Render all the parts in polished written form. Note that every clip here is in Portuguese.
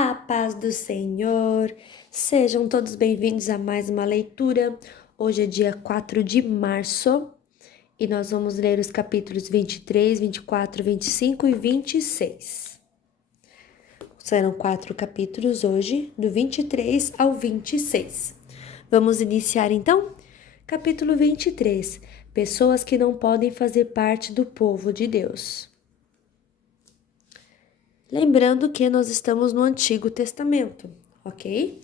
A paz do Senhor, sejam todos bem-vindos a mais uma leitura. Hoje é dia 4 de março e nós vamos ler os capítulos 23, 24, 25 e 26. Serão 4 capítulos hoje, do 23 ao 26. Vamos iniciar então? Capítulo 23. Pessoas que não podem fazer parte do povo de Deus. Lembrando que nós estamos no Antigo Testamento, ok?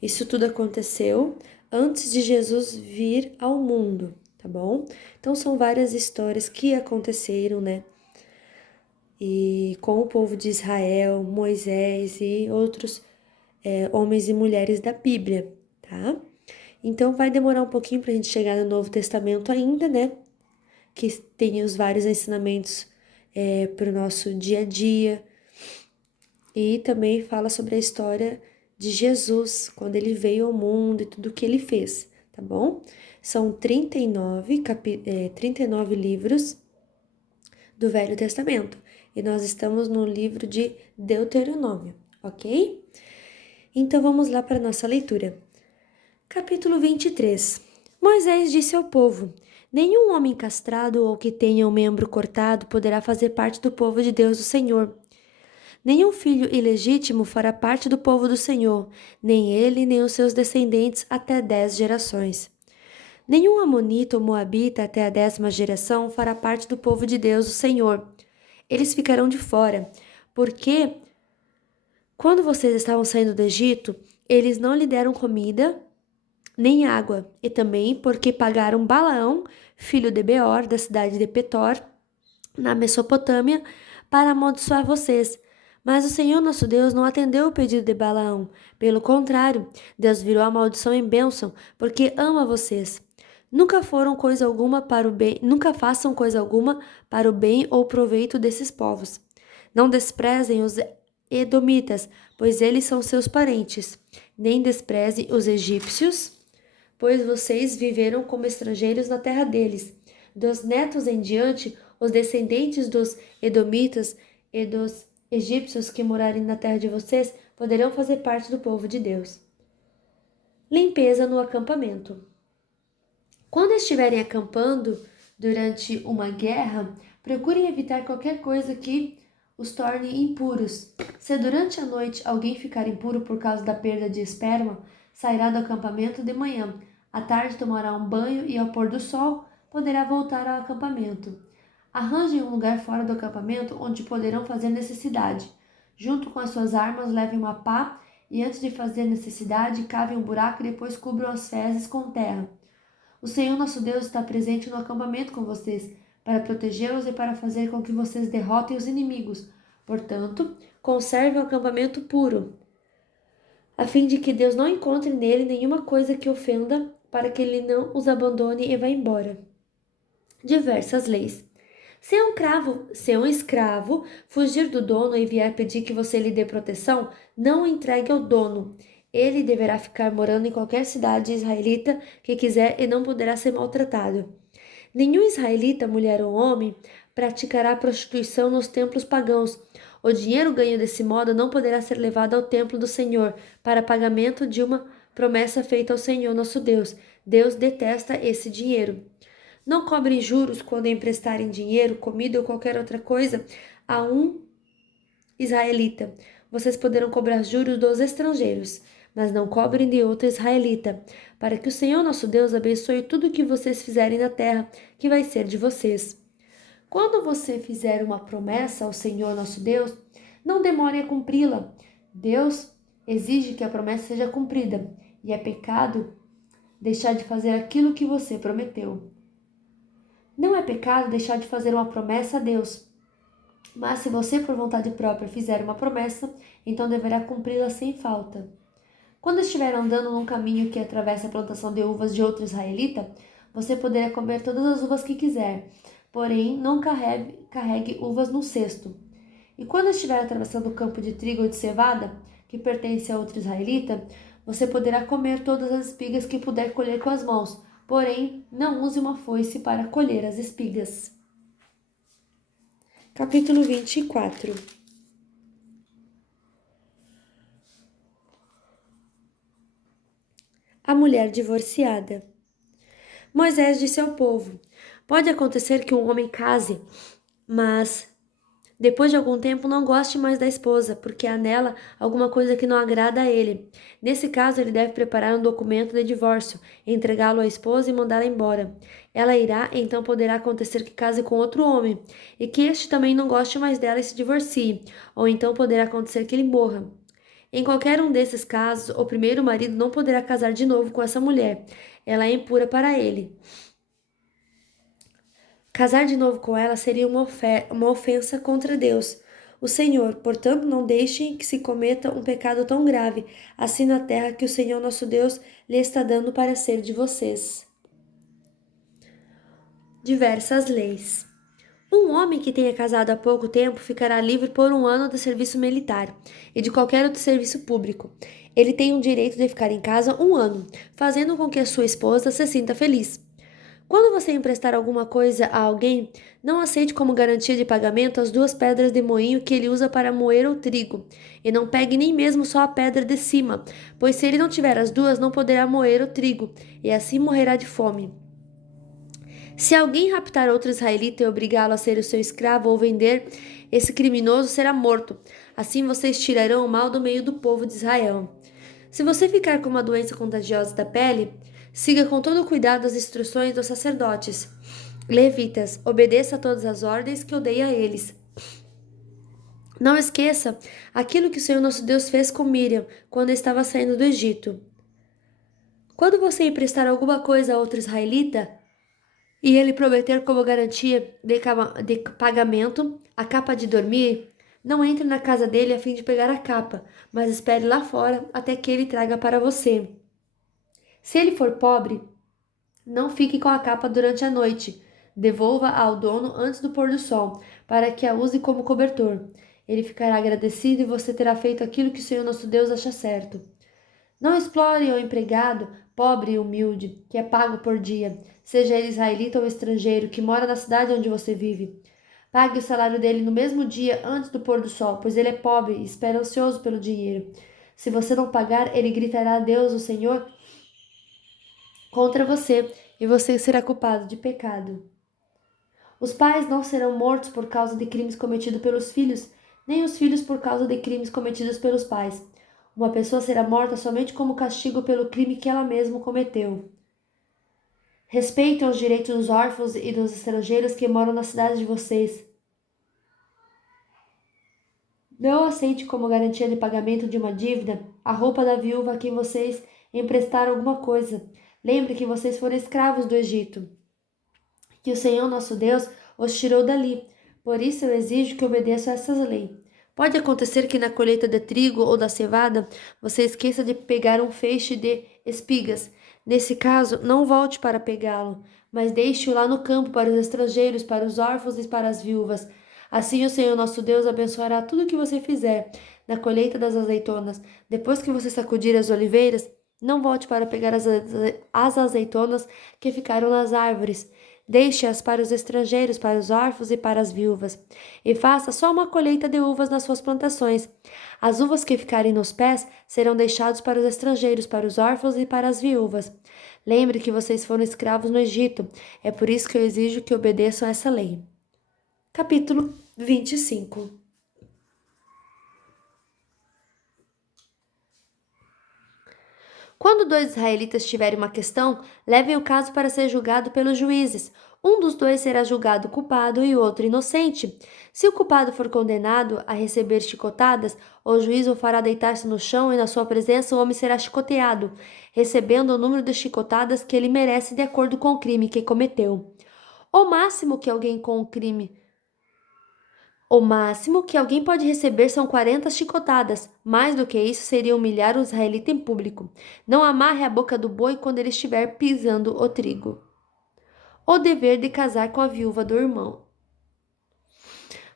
Isso tudo aconteceu antes de Jesus vir ao mundo, tá bom? Então são várias histórias que aconteceram, né? E com o povo de Israel, Moisés e outros homens e mulheres da Bíblia, tá? Então vai demorar um pouquinho pra gente chegar no Novo Testamento ainda, né? Que tem os vários ensinamentos para o nosso dia a dia. E também fala sobre a história de Jesus, quando ele veio ao mundo e tudo o que ele fez, tá bom? São 39 livros do Velho Testamento. E nós estamos no livro de Deuteronômio, ok? Então vamos lá para a nossa leitura. Capítulo 23. Moisés disse ao povo: Nenhum homem castrado ou que tenha um membro cortado poderá fazer parte do povo de Deus, o Senhor. Nenhum filho ilegítimo fará parte do povo do Senhor, nem ele, nem os seus descendentes até 10 gerações. Nenhum amonita ou moabita até a 10ª geração fará parte do povo de Deus, o Senhor. Eles ficarão de fora, porque quando vocês estavam saindo do Egito, eles não lhe deram comida nem água, e também porque pagaram Balaão, filho de Beor, da cidade de Petor, na Mesopotâmia, para amaldiçoar vocês. Mas o Senhor nosso Deus não atendeu o pedido de Balaão. Pelo contrário, Deus virou a maldição em bênção, porque ama vocês. Nunca façam coisa alguma para o bem ou proveito desses povos. Não desprezem os edomitas, pois eles são seus parentes. Nem desprezem os egípcios, pois vocês viveram como estrangeiros na terra deles. Dos netos em diante, os descendentes dos edomitas e dos egípcios que morarem na terra de vocês poderão fazer parte do povo de Deus. Limpeza no acampamento. Quando estiverem acampando durante uma guerra, procurem evitar qualquer coisa que os torne impuros. Se durante a noite alguém ficar impuro por causa da perda de esperma, sairá do acampamento de manhã. À tarde tomará um banho e ao pôr do sol poderá voltar ao acampamento. Arranjem um lugar fora do acampamento onde poderão fazer necessidade. Junto com as suas armas, levem uma pá e antes de fazer necessidade, cavem um buraco e depois cubram as fezes com terra. O Senhor nosso Deus está presente no acampamento com vocês, para protegê-los e para fazer com que vocês derrotem os inimigos. Portanto, conserve o acampamento puro, a fim de que Deus não encontre nele nenhuma coisa que ofenda, para que ele não os abandone e vá embora. Diversas leis. Se um escravo fugir do dono e vier pedir que você lhe dê proteção, não o entregue ao dono. Ele deverá ficar morando em qualquer cidade israelita que quiser e não poderá ser maltratado. Nenhum israelita, mulher ou homem, praticará prostituição nos templos pagãos. O dinheiro ganho desse modo não poderá ser levado ao templo do Senhor para pagamento de uma promessa feita ao Senhor nosso Deus. Deus detesta esse dinheiro. Não cobrem juros quando emprestarem dinheiro, comida ou qualquer outra coisa a um israelita. Vocês poderão cobrar juros dos estrangeiros, mas não cobrem de outro israelita, para que o Senhor nosso Deus abençoe tudo o que vocês fizerem na terra, que vai ser de vocês. Quando você fizer uma promessa ao Senhor nosso Deus, não demore a cumpri-la. Deus exige que a promessa seja cumprida, e é pecado deixar de fazer aquilo que você prometeu. Não é pecado deixar de fazer uma promessa a Deus. Mas se você, por vontade própria, fizer uma promessa, então deverá cumpri-la sem falta. Quando estiver andando num caminho que atravessa a plantação de uvas de outro israelita, você poderá comer todas as uvas que quiser, porém não carregue uvas num cesto. E quando estiver atravessando o campo de trigo ou de cevada, que pertence a outro israelita, você poderá comer todas as espigas que puder colher com as mãos, porém não use uma foice para colher as espigas. Capítulo 24. A mulher divorciada. Moisés disse ao povo: Pode acontecer que um homem case, mas depois de algum tempo não goste mais da esposa, porque há nela alguma coisa que não agrada a ele. Nesse caso, ele deve preparar um documento de divórcio, entregá-lo à esposa e mandá-la embora. Ela irá, então poderá acontecer que case com outro homem, e que este também não goste mais dela e se divorcie, ou então poderá acontecer que ele morra. Em qualquer um desses casos, o primeiro marido não poderá casar de novo com essa mulher. Ela é impura para ele. Casar de novo com ela seria uma ofensa contra Deus, o Senhor. Portanto, não deixem que se cometa um pecado tão grave, assim na terra que o Senhor nosso Deus lhe está dando para ser de vocês. Diversas leis. Um homem que tenha casado há pouco tempo ficará livre por um ano do serviço militar e de qualquer outro serviço público. Ele tem o direito de ficar em casa um ano, fazendo com que a sua esposa se sinta feliz. Quando você emprestar alguma coisa a alguém, não aceite como garantia de pagamento as 2 pedras de moinho que ele usa para moer o trigo, e não pegue nem mesmo só a pedra de cima, pois se ele não tiver as duas, não poderá moer o trigo, e assim morrerá de fome. Se alguém raptar outro israelita e obrigá-lo a ser o seu escravo ou vender, esse criminoso será morto. Assim vocês tirarão o mal do meio do povo de Israel. Se você ficar com uma doença contagiosa da pele, siga com todo cuidado as instruções dos sacerdotes. Levitas, obedeça a todas as ordens que eu dei a eles. Não esqueça aquilo que o Senhor nosso Deus fez com Miriam quando estava saindo do Egito. Quando você emprestar alguma coisa a outro israelita, e ele prometer como garantia de pagamento a capa de dormir, não entre na casa dele a fim de pegar a capa, mas espere lá fora até que ele traga para você. Se ele for pobre, não fique com a capa durante a noite. Devolva ao dono antes do pôr do sol, para que a use como cobertor. Ele ficará agradecido e você terá feito aquilo que o Senhor nosso Deus acha certo. Não explore o empregado, pobre e humilde, que é pago por dia, seja ele israelita ou estrangeiro, que mora na cidade onde você vive. Pague o salário dele no mesmo dia antes do pôr do sol, pois ele é pobre e espera ansioso pelo dinheiro. Se você não pagar, ele gritará a Deus, o Senhor, contra você, e você será culpado de pecado. Os pais não serão mortos por causa de crimes cometidos pelos filhos, nem os filhos por causa de crimes cometidos pelos pais. Uma pessoa será morta somente como castigo pelo crime que ela mesma cometeu. Respeitem os direitos dos órfãos e dos estrangeiros que moram na cidade de vocês. Não aceite como garantia de pagamento de uma dívida a roupa da viúva a quem vocês emprestaram alguma coisa. Lembre que vocês foram escravos do Egito, que o Senhor nosso Deus os tirou dali. Por isso eu exijo que obedeçam a essas leis. Pode acontecer que na colheita de trigo ou da cevada você esqueça de pegar um feixe de espigas. Nesse caso, não volte para pegá-lo, mas deixe-o lá no campo para os estrangeiros, para os órfãos e para as viúvas. Assim o Senhor nosso Deus abençoará tudo o que você fizer na colheita das azeitonas. Depois que você sacudir as oliveiras, não volte para pegar as azeitonas que ficaram nas árvores. Deixe-as para os estrangeiros, para os órfãos e para as viúvas. E faça só uma colheita de uvas nas suas plantações. As uvas que ficarem nos pés serão deixadas para os estrangeiros, para os órfãos e para as viúvas. Lembre que vocês foram escravos no Egito. É por isso que eu exijo que obedeçam a essa lei. Capítulo 25. Quando 2 israelitas tiverem uma questão, levem o caso para ser julgado pelos juízes. Um dos dois será julgado culpado e o outro inocente. Se o culpado for condenado a receber chicotadas, o juiz o fará deitar-se no chão e na sua presença o homem será chicoteado, recebendo o número de chicotadas que ele merece de acordo com o crime que cometeu. O máximo que alguém com o crime O máximo que alguém pode receber são 40 chicotadas. Mais do que isso seria humilhar o israelita em público. Não amarre a boca do boi quando ele estiver pisando o trigo. O dever de casar com a viúva do irmão.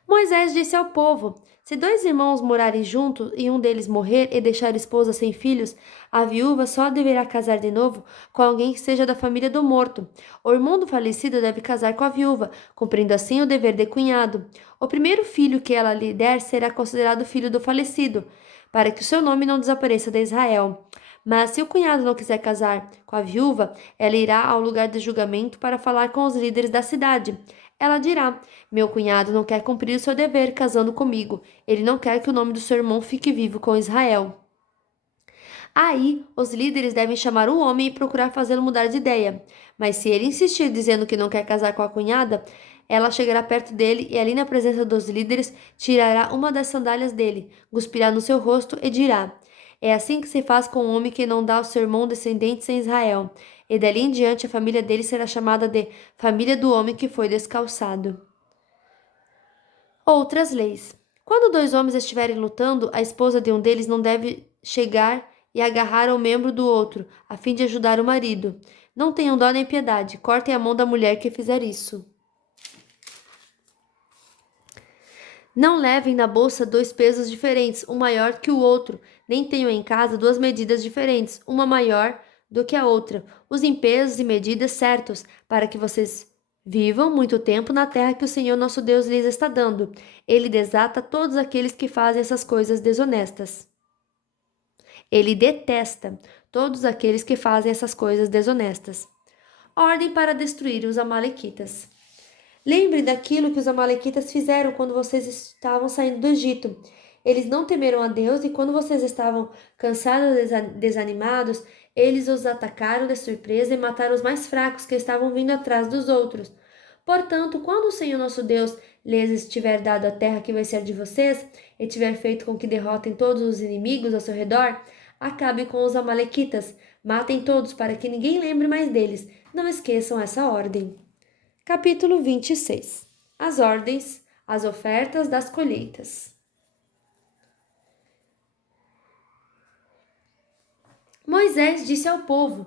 Moisés disse ao povo: Se 2 irmãos morarem juntos e um deles morrer e deixar a esposa sem filhos, a viúva só deverá casar de novo com alguém que seja da família do morto. O irmão do falecido deve casar com a viúva, cumprindo assim o dever de cunhado. O primeiro filho que ela lhe der será considerado filho do falecido. para que o seu nome não desapareça de Israel. Mas se o cunhado não quiser casar com a viúva, ela irá ao lugar de julgamento para falar com os líderes da cidade. Ela dirá: Meu cunhado não quer cumprir o seu dever casando comigo. Ele não quer que o nome do seu irmão fique vivo com Israel. Aí, os líderes devem chamar o homem e procurar fazê-lo mudar de ideia. Mas se ele insistir dizendo que não quer casar com a cunhada, ela chegará perto dele e, ali na presença dos líderes, tirará uma das sandálias dele, cuspirá no seu rosto e dirá: É assim que se faz com um homem que não dá ao seu irmão descendentes em Israel. E dali em diante a família dele será chamada de família do homem que foi descalçado. Outras leis. Quando dois homens estiverem lutando, a esposa de um deles não deve chegar e agarrar o membro do outro, a fim de ajudar o marido. Não tenham dó nem piedade, cortem a mão da mulher que fizer isso. Não levem na bolsa dois pesos diferentes, um maior que o outro, nem tenham em casa duas medidas diferentes, uma maior do que a outra. Usem pesos e medidas certos, para que vocês vivam muito tempo na terra que o Senhor nosso Deus lhes está dando. Ele desata todos aqueles que fazem essas coisas desonestas. Ele detesta todos aqueles que fazem essas coisas desonestas. Ordem para destruir os amalequitas. Lembre daquilo que os amalequitas fizeram quando vocês estavam saindo do Egito. Eles não temeram a Deus e quando vocês estavam cansados e desanimados, eles os atacaram de surpresa e mataram os mais fracos que estavam vindo atrás dos outros. Portanto, quando o Senhor nosso Deus lhes tiver dado a terra que vai ser de vocês e tiver feito com que derrotem todos os inimigos ao seu redor, acabe com os amalequitas, matem todos para que ninguém lembre mais deles. Não esqueçam essa ordem. Capítulo 26. As ordens, as ofertas das colheitas. Moisés disse ao povo: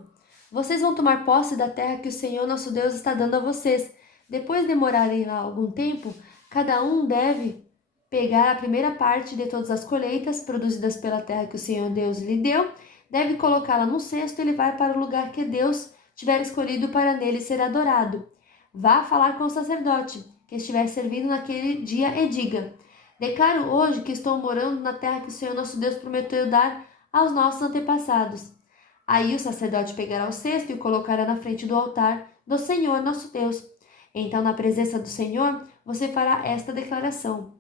Vocês vão tomar posse da terra que o Senhor nosso Deus está dando a vocês. Depois de morarem lá algum tempo, cada um deve pegar a primeira parte de todas as colheitas produzidas pela terra que o Senhor Deus lhe deu, deve colocá-la num cesto e levar para o lugar que Deus tiver escolhido para nele ser adorado. Vá falar com o sacerdote que estiver servindo naquele dia e diga: Declaro hoje que estou morando na terra que o Senhor nosso Deus prometeu dar aos nossos antepassados. Aí o sacerdote pegará o cesto e o colocará na frente do altar do Senhor nosso Deus. Então, na presença do Senhor, você fará esta declaração: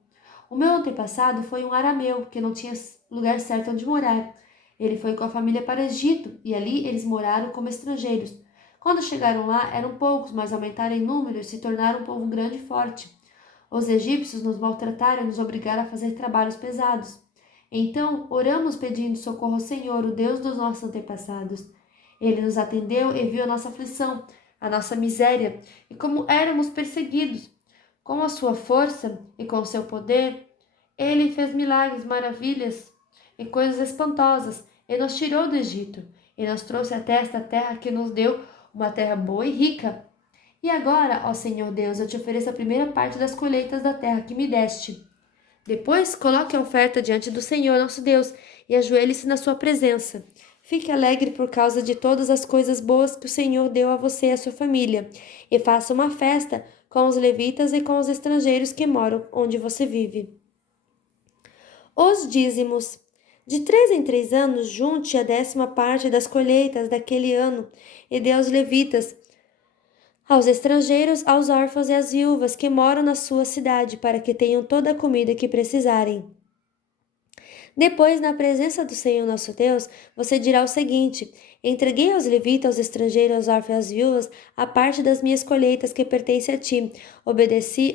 O meu antepassado foi um arameu que não tinha lugar certo onde morar. Ele foi com a família para o Egito e ali eles moraram como estrangeiros. Quando chegaram lá, eram poucos, mas aumentaram em número e se tornaram um povo grande e forte. Os egípcios nos maltrataram e nos obrigaram a fazer trabalhos pesados. Então, oramos pedindo socorro ao Senhor, o Deus dos nossos antepassados. Ele nos atendeu e viu a nossa aflição, a nossa miséria, e como éramos perseguidos. Com a sua força e com o seu poder, ele fez milagres, maravilhas e coisas espantosas, e nos tirou do Egito, e nos trouxe até esta terra que nos deu, uma terra boa e rica. E agora, ó Senhor Deus, eu te ofereço a primeira parte das colheitas da terra que me deste. Depois, coloque a oferta diante do Senhor nosso Deus e ajoelhe-se na sua presença. Fique alegre por causa de todas as coisas boas que o Senhor deu a você e a sua família, e faça uma festa com os levitas e com os estrangeiros que moram onde você vive. Os dízimos. De 3 em 3 anos, junte a 10ª parte das colheitas daquele ano e dê aos levitas, aos estrangeiros, aos órfãos e às viúvas que moram na sua cidade, para que tenham toda a comida que precisarem. Depois, na presença do Senhor nosso Deus, você dirá o seguinte: Entreguei aos levitas, aos estrangeiros, aos órfãos e às viúvas a parte das minhas colheitas que pertence a ti. Obedeci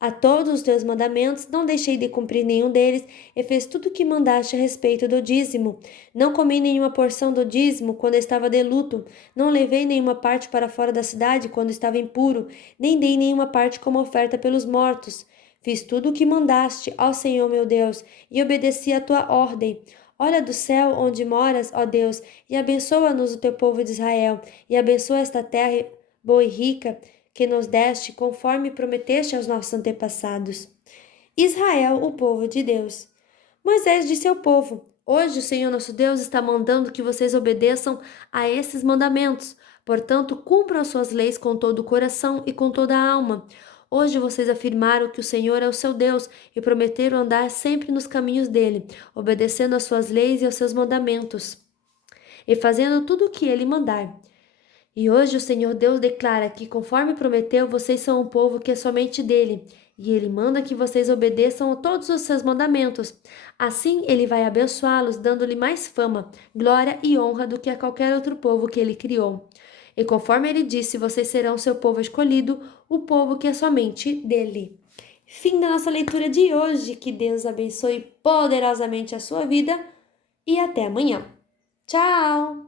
a todos os teus mandamentos, não deixei de cumprir nenhum deles, e fiz tudo o que mandaste a respeito do dízimo. Não comi nenhuma porção do dízimo quando estava de luto, não levei nenhuma parte para fora da cidade quando estava impuro, nem dei nenhuma parte como oferta pelos mortos. Fiz tudo o que mandaste, ó Senhor meu Deus, e obedeci a tua ordem. Olha do céu onde moras, ó Deus, e abençoa-nos o teu povo de Israel, e abençoa esta terra boa e rica, que nos deste, conforme prometeste aos nossos antepassados. Israel, o povo de Deus. Moisés disse ao povo: Hoje o Senhor nosso Deus está mandando que vocês obedeçam a esses mandamentos. Portanto, cumpram as suas leis com todo o coração e com toda a alma. Hoje vocês afirmaram que o Senhor é o seu Deus e prometeram andar sempre nos caminhos dele, obedecendo às suas leis e aos seus mandamentos, e fazendo tudo o que ele mandar. E hoje o Senhor Deus declara que, conforme prometeu, vocês são um povo que é somente dele, e ele manda que vocês obedeçam a todos os seus mandamentos. Assim, ele vai abençoá-los, dando-lhe mais fama, glória e honra do que a qualquer outro povo que ele criou. E conforme ele disse, vocês serão seu povo escolhido, o povo que é somente dele. Fim da nossa leitura de hoje. Que Deus abençoe poderosamente a sua vida e até amanhã. Tchau!